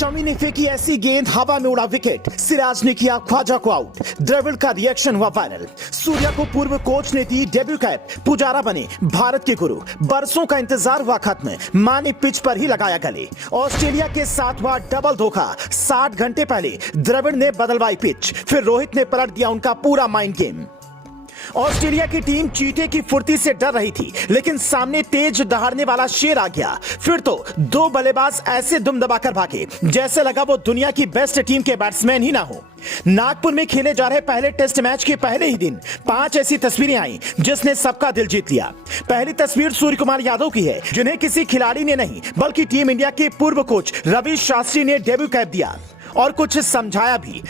शमी ने फेंकी ऐसी गेंद, हवा में उड़ा विकेट। सिराज ने किया ख्वाजा को आउट। द्रविड़ का रिएक्शन हुआ वायरल। सूर्या को पूर्व कोच ने दी डेब्यू कैप। पुजारा बने भारत के गुरु। बरसों का इंतजार हुआ खत्म। मां ने पिच पर ही लगाया गले। ऑस्ट्रेलिया के साथ हुआ डबल धोखा। 60 घंटे पहले द्रविड़ ने बदलवाई पिच, फिर रोहित ने पलट दिया उनका पूरा माइंड गेम। ऑस्ट्रेलिया की टीम चीते की फुर्ती से डर रही थी, लेकिन सामने तेज दहाड़ने वाला शेर आ गया। फिर तो दो बल्लेबाज ऐसे दुम दबाकर भागे जैसे लगा वो दुनिया की बेस्ट टीम के बैट्समैन ही ना हो। नागपुर में खेले जा रहे पहले टेस्ट मैच के पहले ही दिन 5 ऐसी तस्वीरें आई जिसने सबका दिल जीत लिया। पहली तस्वीर सूर्य कुमार यादव की है, जिन्हें किसी खिलाड़ी ने नहीं बल्कि टीम इंडिया के पूर्व कोच रवि शास्त्री ने डेब्यू कैप दिया और कुछ समझाया भी।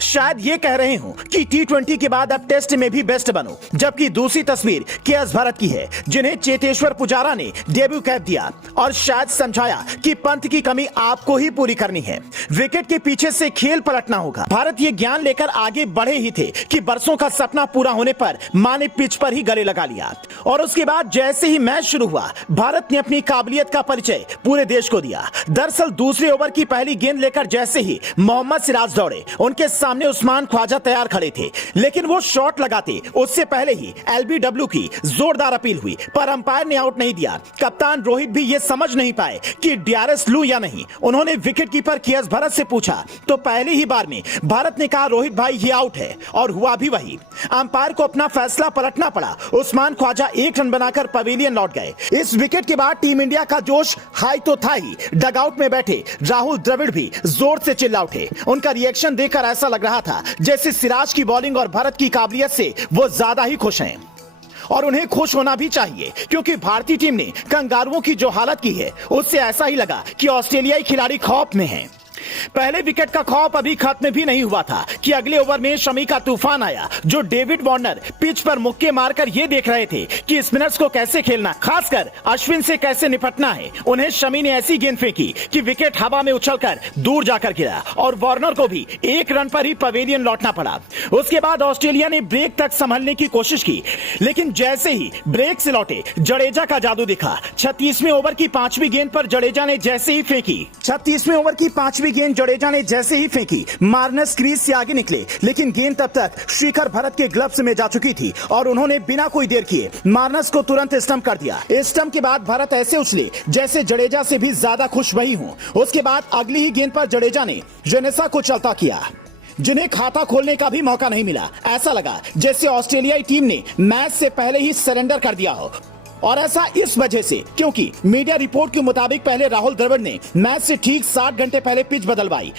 शायद ये कह रहे हो कि T20 के बाद अब टेस्ट में भी बेस्ट बनो। जबकि दूसरी तस्वीर के.एस. भरत की है, जिन्हें चेतेश्वर पुजारा ने डेब्यू कैप दिया और शायद समझाया कि पंत की कमी आपको ही पूरी करनी है। विकेट के पीछे से खेल पलटना होगा। भारत ये ज्ञान लेकर आगे बढ़े ही थे कि बरसों का सपना पूरा होने पर मां ने पिच पर ही गले लगा लिया। और उसके बाद जैसे ही मैच शुरू हुआ, भारत ने अपनी काबिलियत का परिचय पूरे देश को दिया। दरअसल दूसरे ओवर की पहली गेंद लेकर जैसे ही मोहम्मद सिराज दौड़े, उनके सामने उस्मान ख्वाजा तैयार खड़े थे, लेकिन वो शॉट लगाते उससे पहले ही LBW की जोरदार अपील हुई, पर अंपायर ने आउट नहीं दिया। कप्तान रोहित भी ये समझ नहीं पाए कि DRS लूं या नहीं। उन्होंने विकेट कीपर के.एस. भरत से पूछा तो पहली ही बार में भारत ने कहा रोहित भाई ये आउट है, और हुआ भी वही। अंपायर को अपना फैसला पलटना पड़ा। उस्मान ख्वाजा 1 रन बनाकर पवेलियन लौट गए। इस विकेट के बाद टीम इंडिया का जोश हाई तो था ही, डगआउट में बैठे राहुल द्रविड़ भी जोर से चिल्ला उठे। उनका रिएक्शन देखकर ऐसा लग रहा था जैसे सिराज की बॉलिंग और भरत की काबिलियत से वो ज्यादा ही खुश हैं। और उन्हें खुश होना भी चाहिए, क्योंकि भारतीय टीम ने कंगारुओं की जो हालत की है, उससे ऐसा ही लगा कि ऑस्ट्रेलियाई खिलाड़ी खौफ में हैं। पहले विकेट का खौफ अभी खत्म भी नहीं हुआ था कि अगले ओवर में शमी का तूफान आया, जो डेविड वार्नर पिच पर मुक्के मारकर ये देख रहे थे कि स्पिनर्स को कैसे खेलना, खासकर अश्विन से कैसे निपटना है। उन्हें शमी ने ऐसी गेंद फेंकी कि विकेट हवा में उछलकर दूर जाकर गिरा और वार्नर को भी 1 रन पर ही पवेलियन लौटना पड़ा। उसके बाद ऑस्ट्रेलिया ने ब्रेक तक संभलने की कोशिश की, लेकिन जैसे ही ब्रेक से लौटे जडेजा का जादू दिखा। 36वें ओवर की 5वीं गेंद पर जडेजा ने जैसे ही फेंकी 36वें ओवर की 5वीं गेंद जडेजा ने जैसे ही फेंकी, मार्नस क्रीज से आगे निकले, लेकिन गेंद तब तक शिखर भरत के ग्लव्स में जा चुकी थी और उन्होंने बिना कोई देर किए मार्नस को तुरंत स्टंप कर दिया। स्टंप के बाद भरत ऐसे उछले जैसे जडेजा से भी ज्यादा खुश वही हूं। उसके बाद अगली ही गेंद पर जडेजा ने जेनेसा को चलता किया, जिन्हें खाता खोलने का भी मौका नहीं मिला। ऐसा लगा जैसे ऑस्ट्रेलियाई टीम ने मैच से पहले ही सरेंडर कर दिया हो। और ऐसा इस वजह से क्योंकि मीडिया रिपोर्ट के मुताबिक पहले राहुल द्रविड़ ने मैच से ठीक 60 घंटे पहले पिच बदलवाई।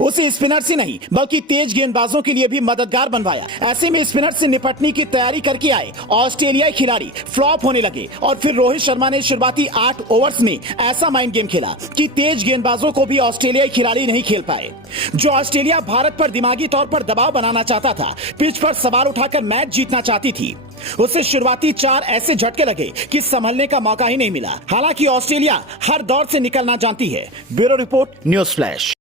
उसे स्पिनर से नहीं बल्कि तेज गेंदबाजों के लिए भी मददगार बनवाया। ऐसे में स्पिनर से निपटने की तैयारी करके आए ऑस्ट्रेलियाई खिलाड़ी फ्लॉप होने लगे और फिर रोहित शर्मा ने शुरुआती 8 ओवर्स में ऐसा माइंड गेम खेला कि तेज गेंदबाजों को भी ऑस्ट्रेलियाई खिलाड़ी नहीं खेल पाए। जो ऑस्ट्रेलिया भारत पर दिमागी तौर पर दबाव बनाना चाहता था, पिच पर सवार उठाकर मैच जीतना चाहती थी, उसे शुरुआती 4 ऐसे झटके लगे कि संभलने का मौका ही नहीं मिला। हालांकि ऑस्ट्रेलिया हर दौर से निकलना जानती है। Bureau report, news flash.